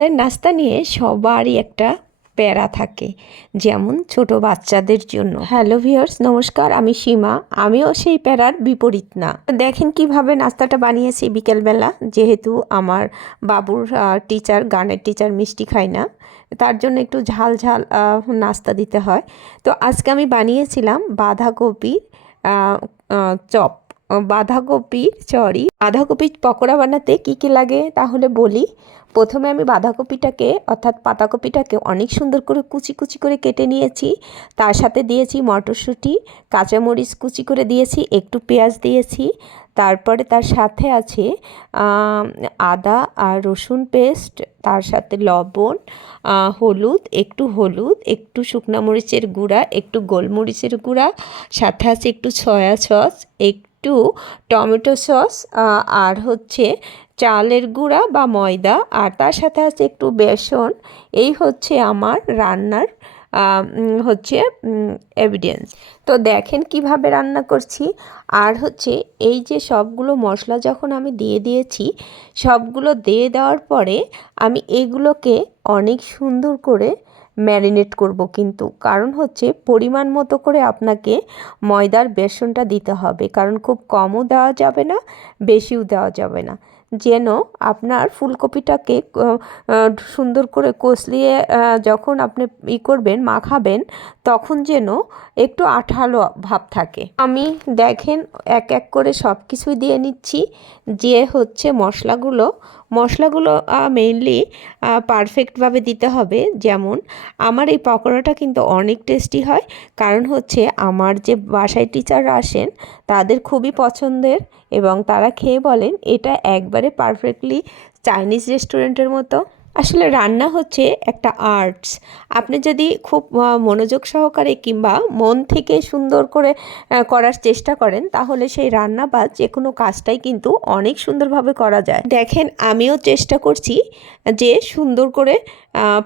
নাস্তা নিয়ে সবারই একটা প্যারা থাকে, যেমন ছোট বাচ্চাদের জন্য। হ্যালো ভিউয়ার্স, নমস্কার, আমি সীমা। আমিও সেই প্যারার বিপরীত না। দেখেন কিভাবে নাস্তাটা বানিয়েছি বিকেলবেলা। যেহেতু আমার বাবুর টিচার, গানের টিচার, মিষ্টি খায় না, তার জন্য একটু ঝাল ঝাল নাস্তা দিতে হয়। তো আজকে আমি বানিয়েছিলাম বাঁধাকপির চপ, বাঁধাকপির পকোড়া বানাতে কি কি লাগে তাহলে বলি। প্রথমে আমি বাঁধাকপিটাকে অর্থাৎ পাতাকপিটাকে অনেক সুন্দর করে কুচি কুচি করে কেটে নিয়েছি। তার সাথে দিয়েছি মটরশুঁটি, কাঁচামরিচ কুচি করে দিয়েছি, একটু পেঁয়াজ দিয়েছি। তারপরে তার সাথে আছে আদা আর রসুন পেস্ট, তার সাথে লবণ, হলুদ, একটু শুকনো মরিচের গুঁড়া, একটু গোলমরিচের গুঁড়া, সাথে আছে একটু সয়া সস, একটু টমেটো সস, আর হচ্ছে চালের গুঁড়া বা ময়দা, আর তার সাথে আছে একটু বেসন। এই হচ্ছে আমার রান্নার এভিডেন্স। তো দেখেন কিভাবে রান্না করছি। আর হচ্ছে এই যে সবগুলো মশলা যখন আমি দিয়ে দিয়েছি, সবগুলো দিয়ে দেওয়ার পরে আমি এগুলোকে অনেক সুন্দর করে ম্যারিনেট করব। কিন্তু কারণ হচ্ছে পরিমাণ মতো করে আপনাকে ময়দার বেসনটা দিতে হবে, কারণ খুব কমও দেওয়া যাবে না, বেশিও দেওয়া যাবে না, যেন আপনার ফুলকপিটাকে সুন্দর করে কষলিয়ে যখন আপনি করবেন, মাখাবেন, তখন যেন একটু আঠালো ভাব থাকে। আমি দেখেন এক এক করে সব কিছুই দিয়ে নিচ্ছি। যে হচ্ছে মশলাগুলো মেইনলি পারফেক্টভাবে দিতে হবে। যেমন আমার এই পকোড়াটা কিন্তু অনেক টেস্টি হয়, কারণ হচ্ছে আমার যে বাসায় টিচাররা আসেন তাদের খুবই পছন্দের, এবং তারা খেয়ে বলেন এটা একবারে পারফেক্টলি চাইনিজ রেস্টুরেন্টের মতো। আসলে রান্না হচ্ছে একটা আর্টস। আপনি যদি খুব মনোযোগ সহকারে কিংবা মন থেকে সুন্দর করে করার চেষ্টা করেন, তাহলে সেই রান্না বা যে কোনো কাজটাই কিন্তু অনেক সুন্দরভাবে করা যায়। দেখেন আমিও চেষ্টা করছি যে সুন্দর করে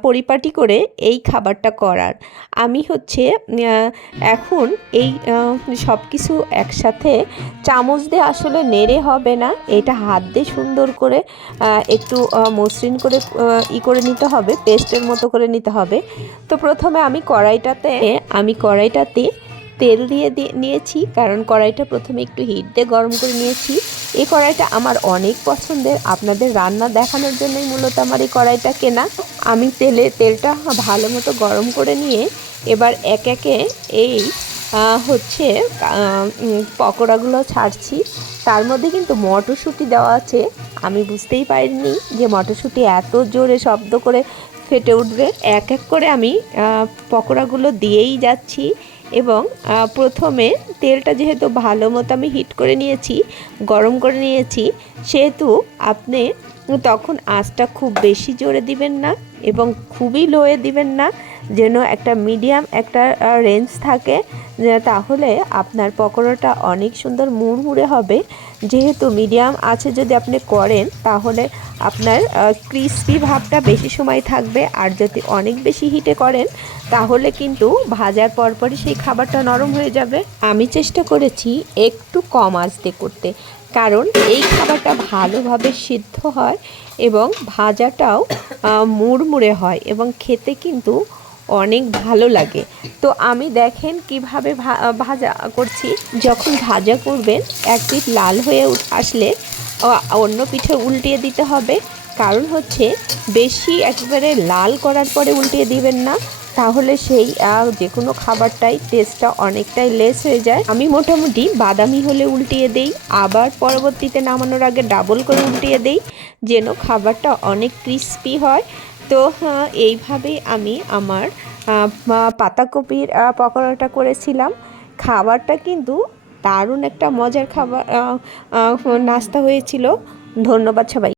পরিপাটি করে এই খাবারটা করার। আমি হচ্ছে এখন এই সব কিছু একসাথে চামচ দিয়ে আসলে নেড়ে হবে না, এটা হাত দিয়ে সুন্দর করে একটু মসৃণ করে করে নিতে হবে, পেস্টের মতো করে নিতে হবে। তো প্রথমে আমি কড়াইটাতে তেল দিয়ে নিয়েছি, কারণ কড়াইটা প্রথমে একটু হিট দিয়ে গরম করে নিয়েছি। এই কড়াইটা আমার অনেক পছন্দের, আপনাদের রান্না দেখানোর জন্যই মূলত আমার এই কড়াইটা কেনা। আমি তেলটা ভালো মতো গরম করে নিয়ে এবার এক একে এই হচ্ছে পকোড়াগুলো ছাড়ছি। তার মধ্যে কিন্তু মটরশুঁটি দেওয়া আছে। আমি বুঝতেই পারিনি যে মটরশুঁটি এত জোরে শব্দ করে ফেটে উঠবে। এক এক করে আমি পকোড়াগুলো দিয়েই যাচ্ছি, এবং প্রথমে তেলটা যেহেতু ভালো মতো আমি হিট করে নিয়েছি, গরম করে নিয়েছি, সেহেতু আপনি তখন আঁচটা খুব বেশি জোরে দিবেন না এবং খুবই লোয়ে দিবেন না, যেন একটা মিডিয়াম একটা রেঞ্জ থাকে, তাহলে আপনার পকোড়াটা অনেক সুন্দর মুড়মুড়ে হবে। যেহেতু মিডিয়াম আছে যদি আপনি করেন, তাহলে আপনার ক্রিসপি ভাবটা বেশি সময় থাকবে। আর যদি অনেক বেশি হিটে করেন, তাহলে কিন্তু ভাজার পরপরই সেই খাবারটা নরম হয়ে যাবে। আমি চেষ্টা করেছি একটু কম আঁচে করতে, কারণ এই খাবারটা ভালোভাবে সিদ্ধ হয় এবং ভাজাটাও মুড়মুড়ে হয় এবং খেতে কিন্তু অনেক ভালো লাগে। তো আমি দেখেন কিভাবে ভাজা করছি। যখন ভাজা করবেন, এক পিঠ লাল হয়ে আসলে অন্য পিঠে উল্টিয়ে দিতে হবে। কারণ হচ্ছে বেশি একেবারে লাল করার পরে উল্টিয়ে দিবেন না, তাহলে সেই যে কোনো খাবারটাই টেস্টটা অনেকটাই লেস হয়ে যায়। আমি মোটামুটি বাদামি হলে উল্টিয়ে দেই, আবার পরবর্তীতে নামানোর আগে ডাবল করে উল্টিয়ে দেই, যেন খাবারটা অনেক ক্রিস্পি হয়। তো এইভাবেই আমি আমার পাতাকপির পকোড়াটা করেছিলাম। খাবারটা কিন্তু দারুণ একটা মজার খাবার, নাস্তা হয়েছিল। ধন্যবাদ সবাই।